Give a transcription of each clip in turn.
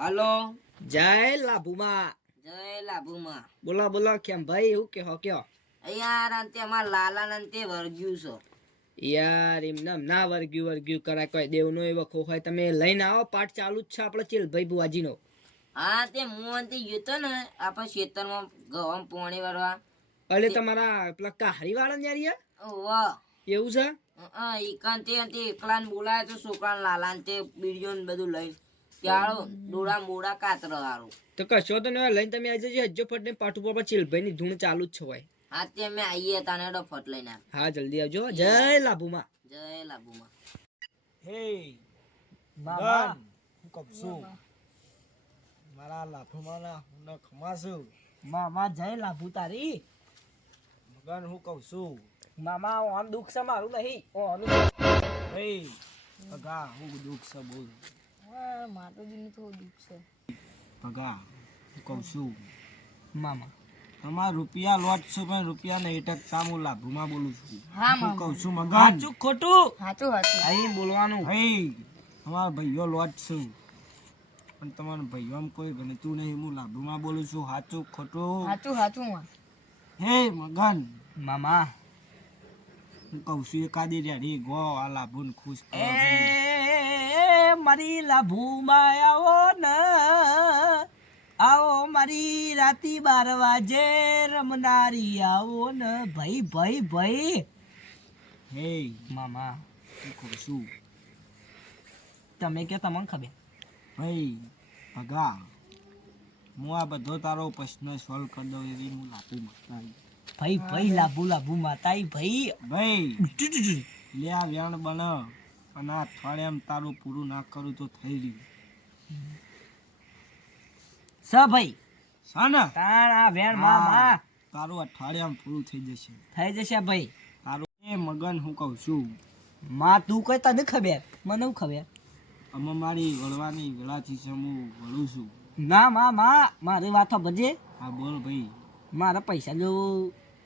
હાલો. જય લાભુમાં. જય લાભુમાં. બોલો બોલો કેમ ભાઈ એવું કે હો કયો યાર અંતે અમાર લાલા અંતે વર્ગ્યું છો. યાર એમને ના વર્ગ્યું કરાય કોઈ દેવનો એ વખો હોય તમે લઈને આવો પાઠ ચાલુ જ છે આપણે ચેલભાઈ બુવાજીનો. હા તે હું અંતે ગયો તો ને આપણે ખેતરમાં ગવામ પોણી વાળવા. એટલે તમારા પેલા કાહરી વાળા ને યાર વાહ એવું છે. એકાંતે અંતે એકલાને બોલાય તો છોકરાને લાલા ને તે બીડીઓ ને બધું લઈ ત્યારો ડોળા મોડા કાતર હારું. તો કશો તો ને લઈને તમે આવી જજો હજ્જો ફટ ને પાઠ ઉપર ચેલભાઈ ની ધૂણ ચાલુ જ છે હોય. હા તે અમે આવીએ તાને ફટ લઈને. હા જલ્દી આવજો. જય લાભુમાં. જય લાભુમાં. હે મામા હું કહું છું મારા લાભુમાના હું ખમાશું મામા જય લાભુ તારી. મગન હું કહું છું મામા આમ દુઃખ છે મારું નહીં હે ભગા હું દુઃખ છે બોલ. મારું બી થોડું દુઃખ છે ભગા હું કહું છું મામા તમારા રૂપિયા લોટ છે પણ રૂપિયા નહીં ટકતા હું લાભુમાં બોલું છું. હા હું કહું છું મગન સાચું ખોટું સાચું સાચું અહીં બોલવાનું. હે તમારા ભાઈઓ લોટ છે પણ તમારા ભાઈઓ કોઈ ગણતું નહીં હું લાભુમાં બોલું છું. સાચું ખોટું સાચું સાચું હે મગન મામા હું કહું છું એકાદી રેડી ગો આ લાભુને ખુશ કરો એ ભાઈ. મારી લાભુમાં આવો ને આવો મારી રાતી 12 વાગે રમનારી આવો ને ભાઈ ભાઈ ભાઈ. હે મામા હું કહું છું તમે કે તમને ખબર ભાઈ ભગા હું આ બધો તારો પ્રશ્ન સોલ્વ કરી દઉં એવી હું લાભુ માતા ભાઈ ભાઈ લાભુ લાભુ માતાઈ ભાઈ ભાઈ લે આ વેણ બન અને આ અઠવાડિયામાં તારું પૂરું ના કરું તો થઈ રહ્યું સ ભાઈ સાને તાણ આ વેણ મામા તારું અઠવાડિયામાં પૂરું થઈ જશે થઈ જશે ભાઈ. તારું એ મગન હું કહું છું માં તું કઈ તને ખબર મને હું ખબર. અમે મારી વળવાની વેળાથી છે હું વળું છું. ના માં મારી વાતો ભજે. હા બોલ ભાઈ. મારા પૈસા જો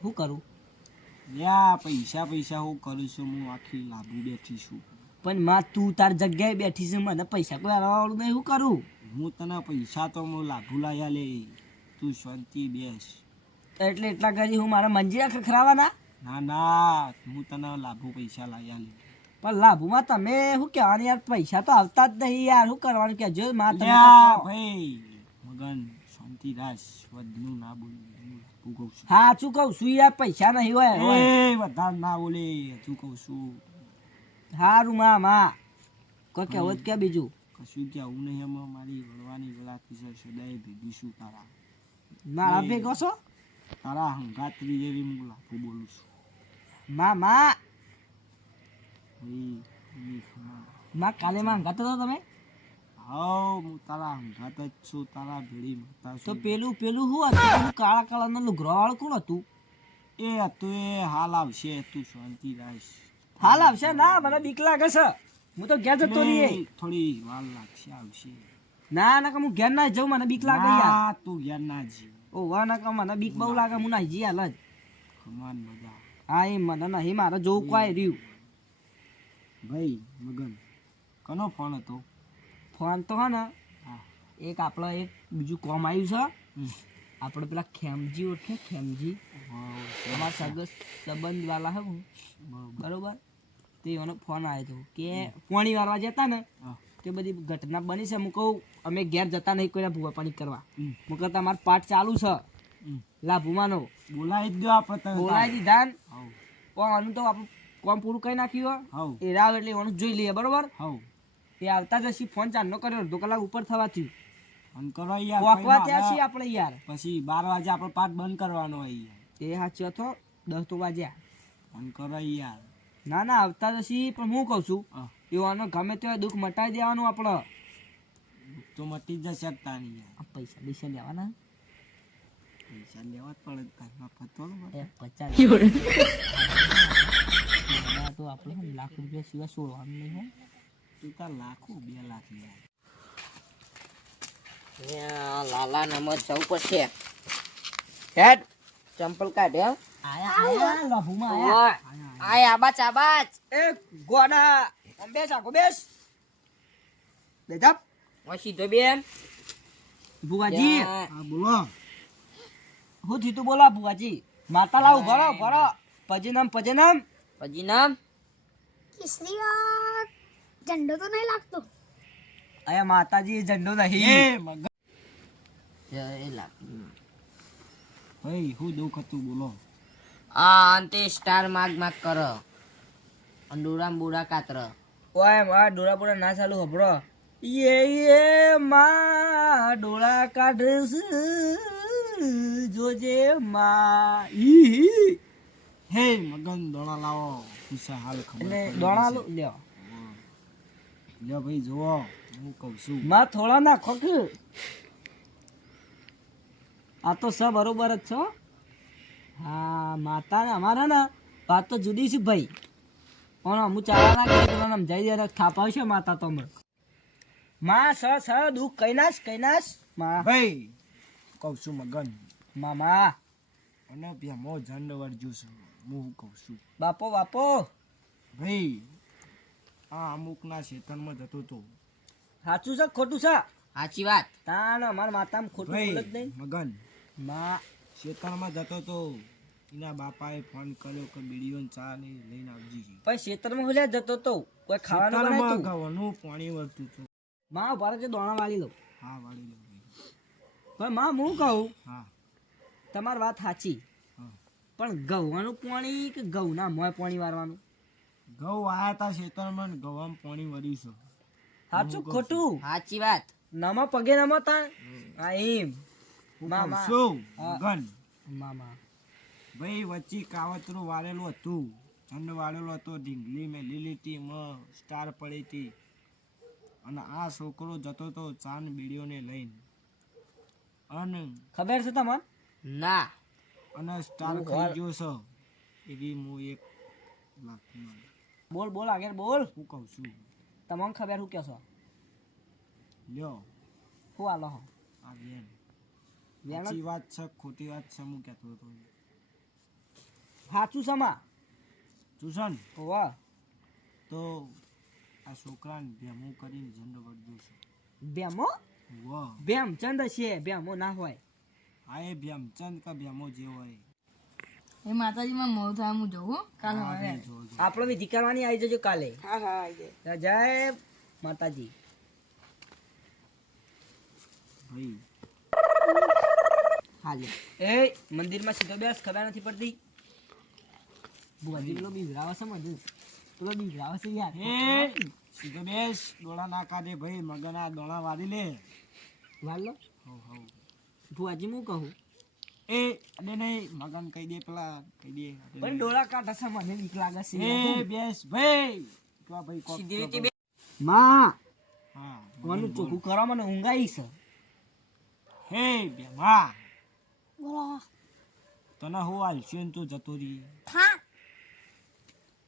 શું કરું યા પૈસા હું કરું છું હું આખી લાભુ બેઠી છું. પણ માં તું તાર જગ્યાએ બેઠી છે મને પૈસા કોઈ આલવાવાળું નહીં શું કરું. હું તને પૈસા તો હું લાભુ લાયા લે તું શાંતિ બેસ. એટલે એટલા કરી હું મારા મંજીરા ખખરાવાના. ના હું તને લાભુ પૈસા લાયા લે. પણ લાભુમાં તમે શું કહેવાનું યાર પૈસા તો આવતા જ નહીં યાર શું કરવાનું કે જો માં તમે લ્યા ભાઈ મગન શાંતિ રાખ વધનું ના બોલ હું કહું છું. સાચું કહું છું યાર પૈસા નહીં હોય એ વધારે ના બોલે તું કહું છું. સારું માં કોઈ કહેવત કે બીજું કશું કેવું નહીં અમે મારી વળવાની વેળાથી છે સદાય ભેગી છું તારા. મારા ભેગો છો તારા હંગાત્રી જેવી હું લાભુ બોલું છું. માં ભાઈ માં કાલે માં હંગાતો હતો તમે હા હું તારા હંગાત જ છું તારા ભેળી માતા તો છું. પેલું શું હતું પેલું કાળા કલરનું લુગરો વાળું કોણ હતું એ હતું એ હાલ આવશે તું શાંતિ રાખ. હાલ આવશે ના મને બીક લાગે છે હું તો ઘેર જતો રહીએ. થોડી વાર લાગશે આવશે. ના કે હું ઘેર ના જાઉં મને બીક લાગે યાર. ના તું ઘેર ના જી. ઓ વાહ ના કે મને બીક બહુ લાગે હું ના જી હાલ જ. ખમાન મજા. હા એ મને નહીં મારે જોવું કોઈ રહ્યું. ભાઈ મગન કનો ફોન હતો. ફોન તો હે ને હા એક આપણે એક બીજું કોમ આવ્યું છે. હમ. આપણે પેલા ખેમજી ઓળખે ખેમજી અમારા સગસ સંબંધ વાળા હે હું બરોબર તો એનો ફોન આવ્યો હતો કે પાણી વાળવા જતા ને હા. તે બધી ઘટના બની છે. હું કહું અમે ઘેર જતા નહીં કોઈને ભૂવા પાણી કરવા. હમ. હું કહું તમારો પાઠ ચાલુ છે હમ. લાભુમાનો બોલાવી જ દો આપણે તને. બોલાવી દીધા ને. હાઉ આનું તો આપણું કોમ પૂરું કરી નાખ્યું હાઉ એ રાવ એટલે એનું જોઈ લઈએ બરોબર. હાઉ એ આવતા જ હશે ફોન ચાલનો કર્યો અડધો કલાક ઉપર થવા થયું ફોન કરો યાર. વાંકવા પછી ત્યાં છીએ મારે આપણે યાર. પછી 12 વાગે આપણો પાઠ બંધ કરવાનો હોય યાર. એ સાચો હતો 10 તો વાગ્યા. ફોન કરો યાર. ના આવતા જ હશે પણ હું કહું છું હા. એવાનો ગમે તે દુઃખ મટાડી દેવાનું આપણે. તો મટી જ શકતા નહીં યાર. આ પૈસા પૈસા લેવાના પૈસા લેવા જ પડે ઘરમાં ફતો ને એ 50 તો આપણે હે ને લાખ રૂપિયા સિવાય છોડવાનું નહીં હો. તું તાર લાખો 2 લાખ યાર. લાલા નંબર 14 પર છે. હેડ ચંપલ કાઢ હે. આયા લાભુમાં આયા. ઓય આય આબાચ આબાચ. એ ગોડા આમ બેસ આખો બેસ બેઠા ઓ સીધો બેન ભુવાજી હા બોલો. હું થયું તું બોલા ભુવાજી માતા લાવ ભરો ભરો પજનમ પછી નામ કેસરીયા ઝંડો તો નહીં લાગતો. અયા માતાજી ઝંડો નહીં એ મગન જય લાખી. ભાઈ હું દુઃખ હતું બોલો. આ અંતે સ્ટાર માગ માગ કર અંડુરામ બુડા કાતર. ઓય માં ડોળા બોળા ના ચાલુ હબરો યે માં ડોળા કાઢસ જોજે માં ઈ હે મગન દોણા લાવો ખુશા હાલ ખબર એટલે પડી દોણા જશે. લ્યો લ્યો ભાઈ જુઓ હું કહું છું. માં થોડા નાખો કે આ તો સબ બરોબર જ છો હા માતા ને અમારા ને વાત તો જુદી છે ભાઈ પણ અમુ ચાલા ના કરે પેલા જઈ જરા થાપાવશે માતા તો અમે માં સ દુઃખ કઈનાશ માં ભાઈ કહું છું મગન મામા અને ભેમો ઝંડ વરજુ છું હું કહું છું. બાપો ભાઈ આ અમુકના ખેતરમાં જતો તો સાચું છે ખોટું છે સાચી વાત. તાન અમાર માતામાં ખોટું બોલે જ ભાઈ નહીં મગન માં ખેતરમાં જતો તો એના બાપાએ ફોન કર્યો કે બીડીઓ ચા ને લઈને આવજી. પછી ખેતરમાં હોલ્યા જતો તો કોઈ ખાવાનું ખેતરમાં બનાવ્યું ઘઉંનું પાણી વળતું હતું. માં ભારત જે દોણા વાળી લો હા વાળી લો ભાઈ. પણ માં હું કહું હા તમારી વાત સાચી હા પણ ગવાનું પાણી કે ઘઉંના મોય પાણી વારવાનું ઘઉં આયા તા ખેતરમાં ને ઘઉંમાં પાણી વળ્યું છે. સાચું ખોટું સાચી વાત. નમા પગે નમા તા આ એમ હું માં, કહું માં. છું હા. મગન મામા ભાઈ વચ્ચે કાવતરું વાળેલું હતું ઝંડ વાળેલો હતો ઢીંગલી મેં લીલી હતી સ્ટાર પડી હતી અને આ છોકરો જતો તો ચાન બીડીઓને લઈને અને ખબર છે તમને ના સ્ટાર ખાઈ ગયો છે એવી હું એક લાખમાં બોલ આગળ બોલ હું કહું છું. તમને ખબર શું કહેશો લ્યો શું આલો હો આ વેન વેણ સાચી વાત છે ખોટી વાત છે હું કહેતો હતો સાચું સમા ટ્યુશન વાહ તો આ છોકરાને ભેમું કરીને ઝંડ વળજો છે. બેમો વાહ બેમચંદ છે બેમો ના હોય આ એ ભેમચંદ કે ભેમો જે હોય એ માતાજીમાં મોં થાય હું જોઉં કાલ આ હવે. બી જોજો. આપણો વિધિ કરવાની આવી જજો કાલે હા આવી જાય. જય માતાજી ભાઈ હાલે. એ મંદિરમાં સીધો બેસ ખબર નથી પડતી બુઆજી પેલો બીવરાવે છે મને પેલો બીવરાવે છે યાર એ સીધો બેસ ડોળા ના કાઢે ભાઈ મગન આ ડોળા વાળી લે. વાલો હો હો બુઆજી હું કહું એ અડે નહીં મગન કહી દે પેલા કહી દે પણ ડોળા કાઢે છે મને બીક લાગે છે એ બેસ ભાઈ તો આ ભાઈ કોક સીધી રીતે તો માં હા મને ચોખ્ખું કરવા મને ઊંઘ આવી છે હે બેમા બોલો તને હું હાલશું ને તું જતો રહી થા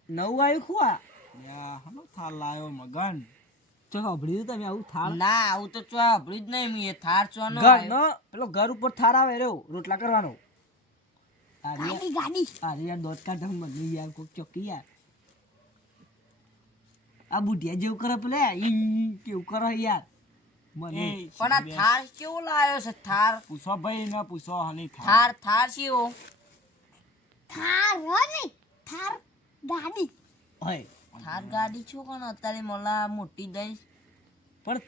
નવું આવ્યું ખુઆ યા હનો થાલ લાયો મગન તો સાંભળ્યું તમે આવું થાળ ના આવું તો ચો સાંભળ્યું જ નહીં મેં. થાર ચો નો ઘર આવ્યો. નો પેલો ઘર ઉપર થાર આવે રહ્યો રોટલા કરવાનો ગાડી અરે યાર દોત કાઢ મને યાર કોક ચોકી યાર આ બુઢિયા જેવું કરે પેલે ઈ કેવું કરે યાર મને એ પણ આ થાર કેવો લાયો છે થાર? પૂછો ભાઈ ને પૂછો હની થાલ થાર થાર કેવો? થાર હો નહીં થાર ગાડી હોય થાર ગાડી છો કોણ અત્યારે મોલા મોટી દઈશ. પણ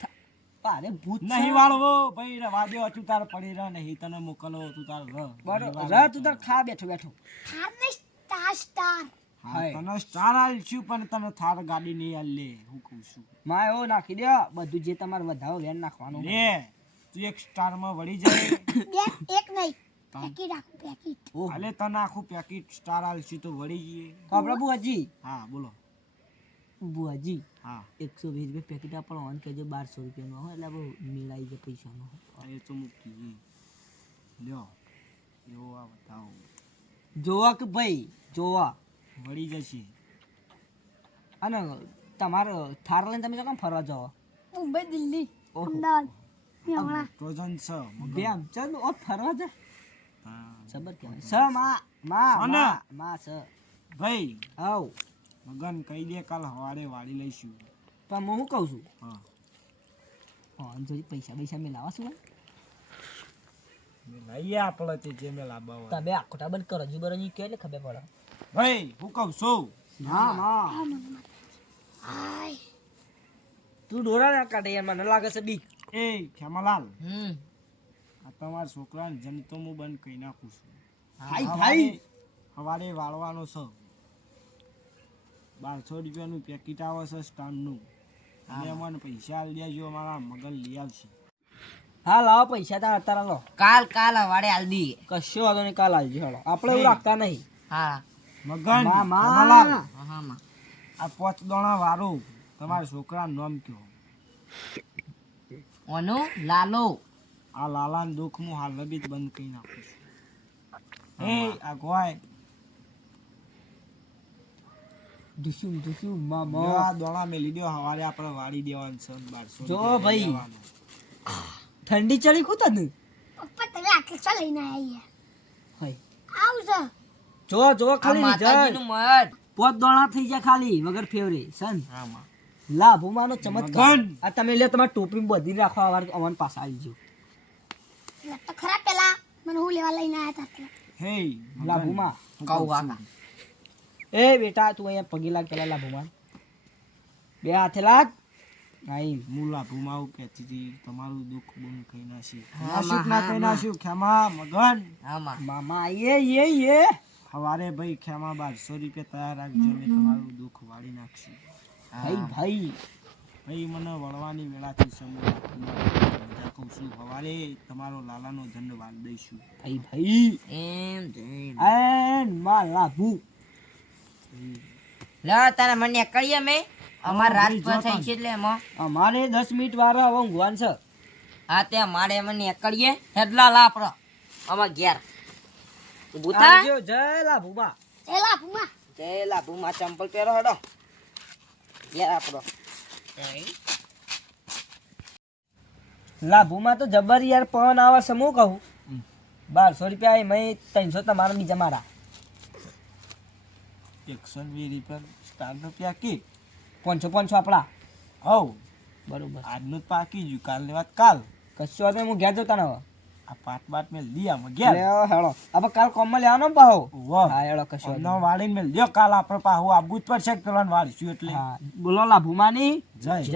અરે ભૂત છે. નહીં વાળવો ભાઈ રવા દે તું તાર પડી રહ નહીં તને મોકલવો તું તાર બરોબર રા તું તાર ખા બેઠો બેઠો થાર ને સ્ટાર સ્ટાર હા તને સ્ટાર આલશું પણ તને થાર ગાડી નહીં આલ લે હું કહું છું માં એવો નાખી દે બધું જે તમારે વધાવો વેન નાખવાનું લે તું એક સ્ટાર માં વળી જાય બે એક નહીં પેકેટ આખું પેકેટ ઓહ હાલે તને આખું પેકેટ સ્ટાર આલશું તો વળી જઈએ આપડે બુઆજી હા બોલો બુઆજી હા 120 રૂપિયા પેકેટ આપણો ઓન કહેજો 1200 રૂપિયાનો હોય એટલે બહુ મેળાઈ જાય પૈસાનો એ તો મૂકી લ્યો એવો આ બતાવો જોવા કે ભાઈ જોવા વળી જશે અને તમારે થાર લઈને તમે કેમ ફરવા જાઓ મુંબઈ દિલ્હી ઓહો. અમદાવાદ હમણાં ટ્રોજન છે મગન. બેમ ચાલ ઓ ફરવા જા હા. સબર કહેવાય સ માં માં સોના. માં સ ભાઈ આવ મગન કહી દે કાલ સવારે વાળી લઈશું પણ હું શું કહું છું હા હા જોઈ પૈસા પૈસા મેલાવા શું લઈએ આપણે તે જે મેં લાવવા હોય. તમે આખોટા બંધ કરો જુબર કે એટલે ખબર પડે ભાઈ હું કહું છું હા હા તું ડોરા ના કાઢે યાર મને લાગે છે બીક એ ખેમાલાલ હમ આ તમારા છોકરાને જમતો હું બંધ કરી નાખું છું. ભાઈ ભાઈ સવારે વાળવાનો છે 1200 રૂપિયાનું પેકેટ આવે છે સ્ટાન્ડનું અને મને પૈસા આલી દેજો અમારા મગન લઈ આવશે. હા લાવો પૈસા તાર અત્યારે લો કાલ હવારે આલ દી કશો વાંધો નહીં કાલ આવજો હેલો આપણે એવું રાખતા નહીં હા મગન મામા. ખેમાલાલ, હા માં આ 5 દોણા વાળું તમારા છોકરાનું નામ કયો? ઓનો લાલો આ લાલાનું દુઃખ હું હાલ બી બંધ કરી નાખું છું. એ આ ગોય દુસુમ દુસુમ જો મામા આ દોણા મેલી દો હવારે આપણે વાળી દેવાનું છે 1200 જો રૂપિયા ભાઈ. દેવાનું. ઠંડી ચડી કુ તને પપ્પા તમે આટલે ચા લઈને આયા હાય આવજો જો જો આ ખાલી માતાજીનું રિઝલ્ટ મત પોત દોણા થઈ જાય ખાલી વગર ફેવરે સન હા માં લાભોમાનો ચમત્કાર મગન. આ તમે લે તમારી ટોપી બધી રાખો અમન પાસે આવી જો એટલે તો ખરા પેલા મને હું લેવા લઈને આયા તા એટલે હે લાભોમાં કહું કાકા એ બેટા તું અહીંયા પગી લાગ પેલા લાભોમાં બે હાથે લાગ નહીં મુલા ભૂમાવ કહેતી હતી તમારું દુઃખ બંધ કરી નાખી. હા, નાશું કે માં, ના કરી હા, નાશું ખેમા મગન હા માં મામા એ સવારે ભાઈ ખેમા 1200 રૂપિયા તૈયાર રાખજો મેં તમારું દુઃખ વાળી નાખશું. ભાઈ ભાઈ ભાઈ મને વળવાની વેળાથી સમૂહ મજા કહું છું સવારે તમારો લાલાનો દંડ વાળી દઈશું. ભાઈ ભાઈ એમ તેમ. એન માં લાભુ લે તારા મને કરીએ મેં અમાર રાત પર થઈ છે એટલે એમાં અમારે 10 મિનિટ વાળો હવે ઊંઘવાન છે હા તે મારે મને કરીએ હેડલા લાપડો અમાર ઘેર ભૂતા આવજો જય લાભુબા એલા ભૂમા જય લાભુમાં ચંપલ પહેરો હેડો ઘેર આપડો લાભુમાં તો જબર યાર પવન આવે છે હું કહું 1200 રૂપિયા મેં 300 તમારા બીજા મારા 120 રૂપિયા સ્ટાર્ટ રૂપિયા કે 500 આપણા હવ બરોબર આજનું જ પાકી ગયું કાલની વાત કાલ. કશું વાંધો નહીં, હું ઘેર જતા ને હવે આ પાટ મેં લીયા ગયા લે હેળો હવે કાલ કોમમાં લેવાનો પાહો વાહ હા હેળો કશું વાંધો નો વાળીને મેં લ્યો કાલ આપણે પાહુ આબુ જ પડશે કે પેલાને વાળીશું એટલે નહીં. હા બોલો લાભુમાની જય જય